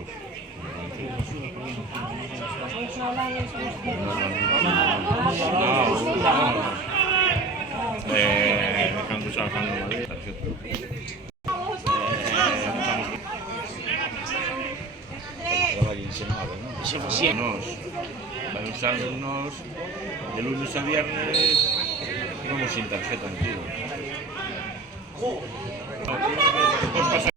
euros. Están trabajando en Madrid, perfecto. Van a usarnos de lunes a viernes como sin tarjeta antiguo. Después pasa